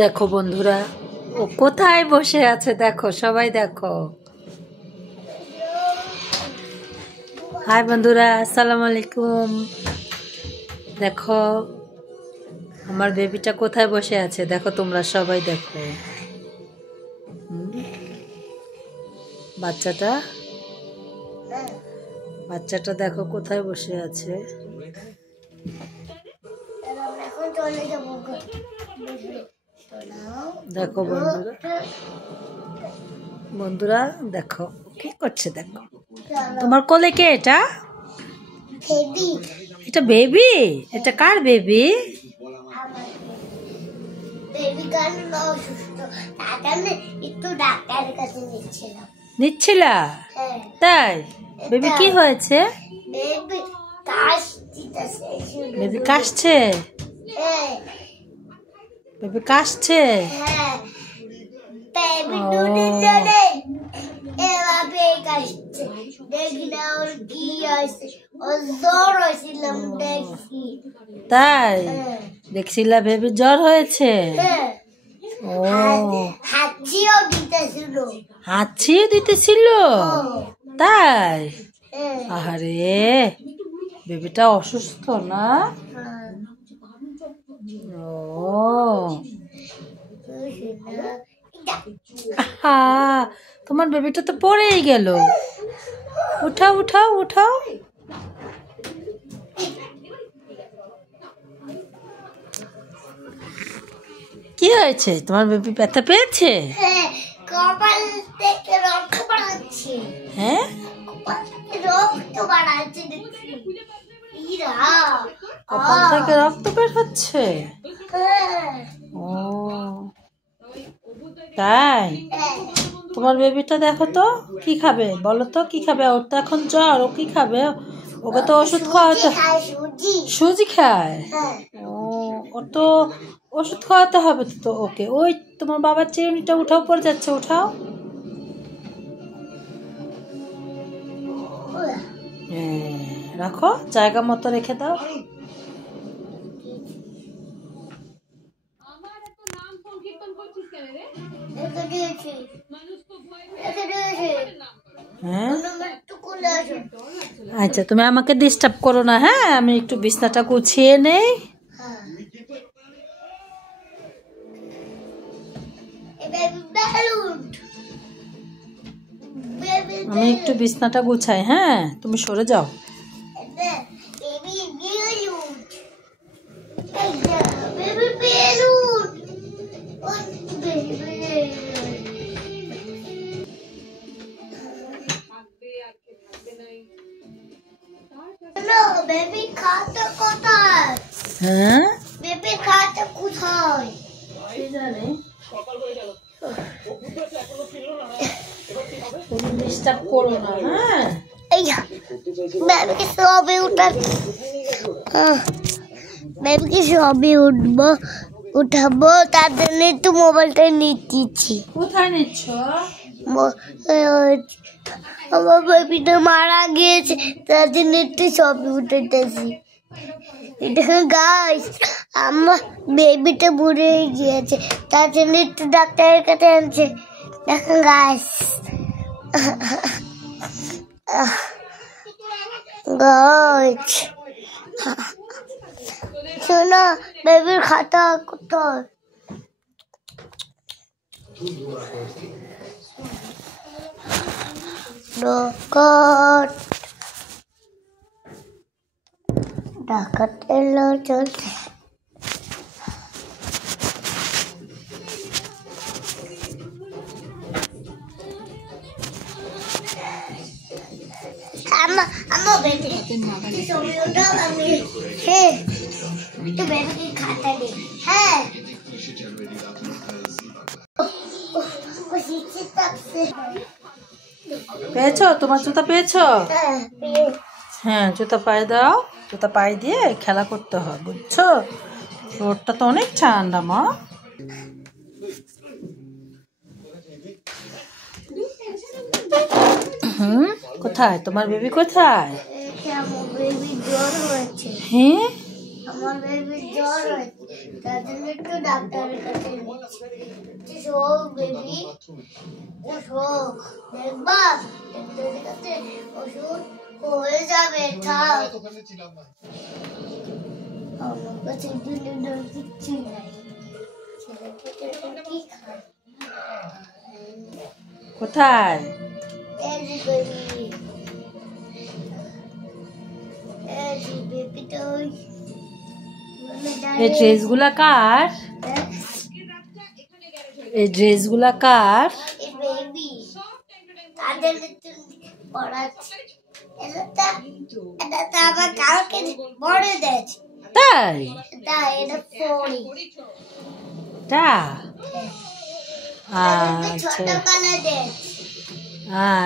দেখো বন্ধুরা, ও কোথায় বসে আছে দেখো, সবাই দেখো। হাই বন্ধুরা, আসসালামু আলাইকুম। দেখো আমার বেবিটা কোথায় বসে আছে, দেখো তোমরা সবাই দেখো। বাচ্চাটা দেখো কোথায় বসে আছে। দেখো বন্ধুরা দেখো কি করছে, দেখো তোমার কোলে কে? এটা এটা বেবি? এটা কার বেবি? নিচ্ছিলা? তাই? বেবি কি হয়েছে? বেবি কাশছে? বেবি কাশছে? তাই দেখছিলা বেবি জ্বর হয়েছে? ও হাঁচিও দিতেছিল? তাই? আরে বেবিটা অসুস্থ না? ও তোমার বেবিটা তো পড়েই গেল। উঠাও উঠাও উঠাও। কি হয়েছে? তোমার বেবি ব্যথা পেয়েছে? হ্যাঁ, কপাল থেকে রক্ত বেরোচ্ছে। হ্যাঁ, কপাল থেকে রক্ত বের হচ্ছে? ও তাই? তোমার বেবিটা দেখো তো কি খাবে, বলো তো কি খাবে? ওর তো এখন জ্বর, ও কি খাবে? ওকে তো ওষুধ খাওয়াতে। সুজি খায়? ও ওর তো ওষুধ খাওয়াতে হবে তো ওকে। ওই তোমার বাবার চিরুনিটা উঠাও, পড়ে যাচ্ছে, উঠাও। রাখো, জায়গা মতো রেখে দাও। হ্যাঁ আচ্ছা, তুমি আমাকে ডিস্টার্ব করো না। হ্যাঁ, আমি একটু বিছনাটা গুছিয়ে নেই। আমি একটু বিছনাটা গুছাই। হ্যাঁ, তুমি সরে যাও। হ্যাঁ, বেবি খাতা কোথায়? কে জানে। তুমি ডিস্টার্ব করো না। হ্যাঁ, বেবিকে সবে বেবিকে সবে উঠাবো, তার জন্য একটু মোবাইলটা নিচ্ছি। কোথায় নিচ্ছ? আমার বেবিটা মারা গিয়েছে, তার জন্য একটু সবে উঠাইতেছি। দেখুন গাইস, আমার বেবিটা বুড়ে গিয়েছে, তার জন্য একটু ডাক্তারের কাছে আনছে। দেখুন গাইস, গাইস শোনো, বেবির খাতা কোথায়? ডাকাত এলো চলছে। আমার বেবি ছবি উঠাও। আমি হ্যাঁ একটু বেবিকে খাতা দিই। হ্যাঁ পেয়েছো? তোমার জুতা পেয়েছো? হ্যাঁ, জুতা পায়ে দাও। জুতা পায়ে দিয়ে খেলা করতে হয়, বুঝছো? রোডটা তো অনেক ঠান্ডা মা। কোথায় তোমার বেবি কোথায়? হ্যাঁ আমার বেবির জ্বর হয়েছে, তার জন্য একটু ডাক্তারের কাছে নিচ্ছি। বেবি দেখবা ডাক্তারের কাছে ওষুধ হয়ে যাবে। আমার কাছে কিচ্ছু নাই। কি খায় কোথায়? এই ড্রেসগুলা কার? এই ড্রেসগুলা কার? তাই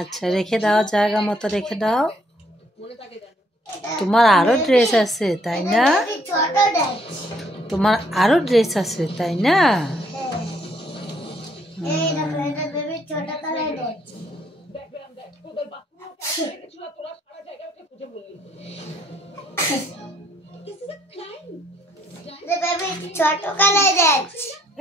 আচ্ছা, রেখে দাও, জায়গা মতো রেখে দাও। তোমার আরো ড্রেস আছে তাই না? তোমার আরো ড্রেস আছে তাই না?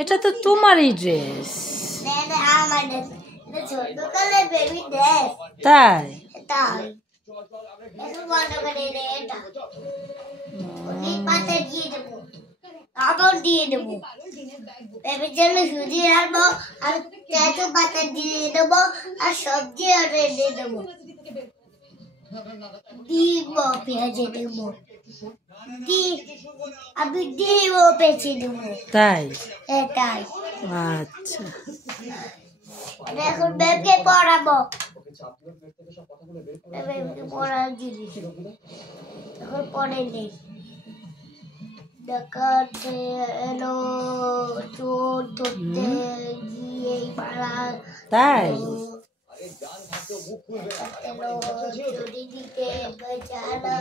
এটা তো তোমারই ড্রেস। তাই দিয়ে দেবো, বেবির জন্য সুজি রাখবো, আর তেঁতো পাতা দিয়ে দেবো, আর সবজি দিয়ে দেবো, দিব পেঁয়াজে দেবো, আমি দিব পেঁচে দেবো। তাই তাই আচ্ছা, এখন বেবিকে পড়াবো, বেবিকে পড়ার জিনিস এখন পড়ে নেই। ডাকাতে এলো চোর ধরতে গিয়ে পাড়া, তাই এলো চুরি দিতে বেচারা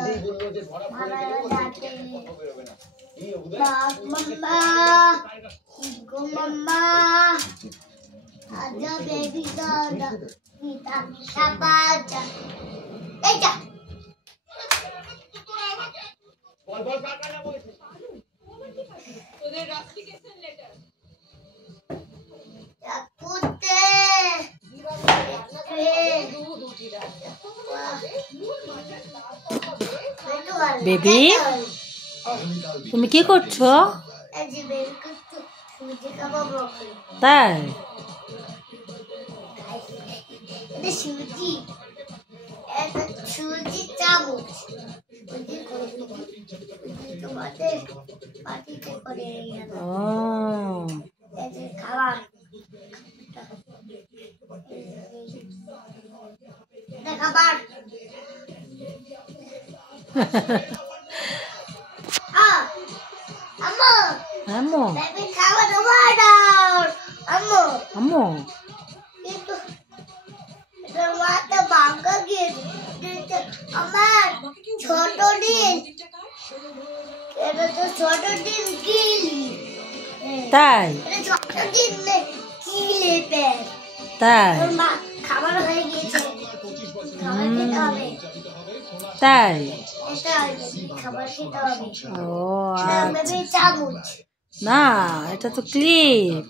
মারা যাতে। মাম্মা গো মাম্মা, আজা বেবি গানা মিঠা মিঠা বাজা। এইটা বেবি, তুমি কি করছো? তাই সুজি, সুজি চামচ তোমাদের পাটিতে করে খাবার খাবার। আম্মু আম্মু বেবি খাবার দাও। আম্মু আম্মু কিন্তু এটার মাথা ভাঙা গিয়েছে। আমার ছোট ডিম, এটা তো ছোট ডিম কিলি। তাই এটা ছোট ডিম কিলে পেট। তাই মা খাবার হয়ে গিয়েছে, খাবার খেতে হবে। তাই এটা খাবার খেতে হবে। ও বেবি চামচ না, এটা তো ক্লিপ।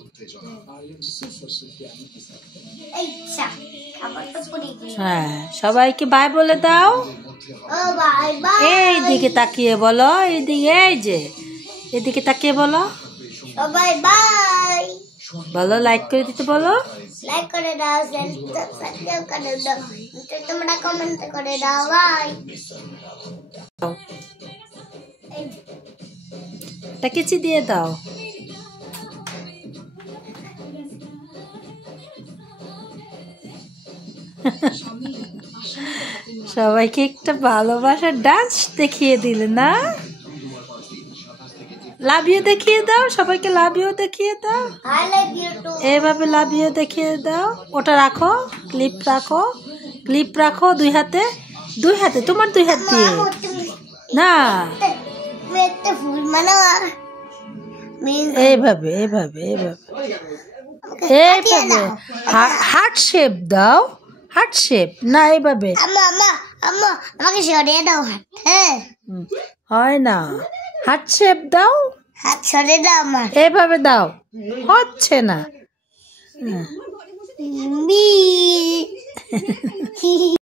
হ্যাঁ, সবাইকে বাই বলে দাও। এই দিকে তাকিয়ে বলো, এইদিকে, এই যে এদিকে তাকিয়ে বলো। সবাই বাই বলো, লাইক করে দিতে বলো। লাইক করে দাও, সাবস্ক্রাইব করে দাও, তোমরা কমেন্ট করে দাও। বাই। এটা কিছু দিয়ে দাও। সবাইকে একটা ভালোবাসার ডান্স দেখিয়ে দিলে না? লাভ ইউ দেখিয়ে দাও, সবাইকে লাভ ইউ দেখিয়ে দাও। এইভাবে লাভ ইউ দেখিয়ে দাও। ওটা রাখো, ক্লিপ রাখো, ক্লিপ রাখো দুই হাতে, দুই হাতে, তোমার দুই হাত দিয়ে না, এইভাবে এইভাবে এইভাবে। এইভাবে হার্ট শেপ দাও, হার্ট শেপ না এইভাবে আমাকে সরিয়ে দাও হাত। হ্যাঁ হয় না, হার্ট শেপ দাও, হাত সরিয়ে দাও আমার। এইভাবে দাও, হচ্ছে না। বি